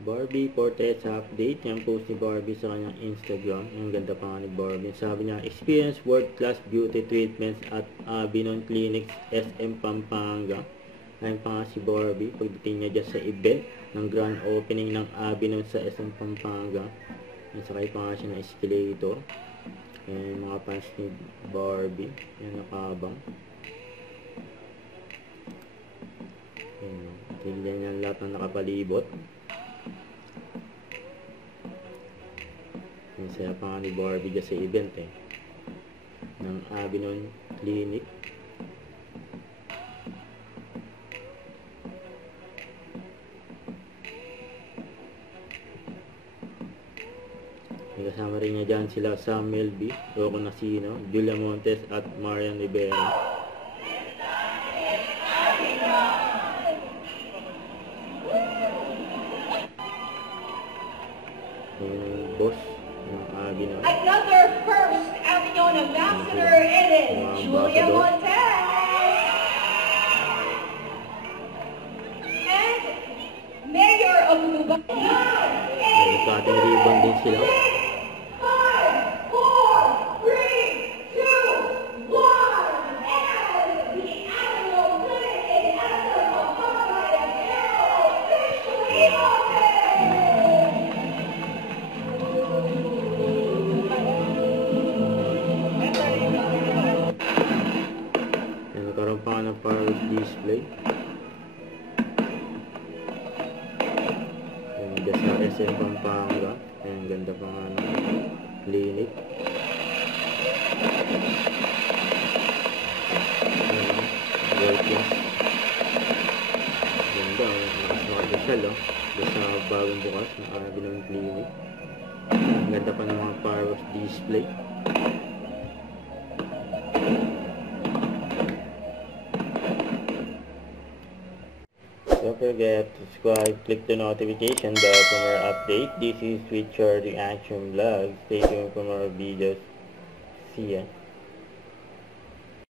Barbie portraits update. Yung post ni Barbie sa kanyang Instagram. Ang ganda pa nga ni Barbie. Sabi niya, experience world-class beauty treatments at Binon Clinics, SM Pampanga. Ayun pa nga si Barbie. Pagdating niya dyan sa event ng grand opening ng Binon sa SM Pampanga. Nasakay pa nga siya ng escalator. Ayan, mga fans ni Barbie. Ayan, nakabang. Ayan, tignan niya lahat ng nakapalibot. Saya pa nga ni Barbie dyan sa event ng Binon Clinic. May kasama rin niya dyan sila Sam Melby, Rocco Nasino, Julia Montes at Marian Rivera. Yung boss ng Binon. Another first Avignon ambassador, it is Julia Montes. And Mayor of Dubai. Nagkating ribbon din sila. 5, 4, 3, 2, 1. And the Avignon Clinic in Asa Pampanga is now officially open. Nagkaroon pa nga ng fireworks display. Ayan, sa SM Pampanga. Ayan, ganda pa nga ng clinic. Ayan, world class. Ganda, nakasakasyal sa bagong bukas ng Binon Clinic. Ganda pa ng mga fireworks display. Don't forget to subscribe, click the notification bell for more update. This is Richard Reaction Vlog. Stay tuned for more videos. See ya.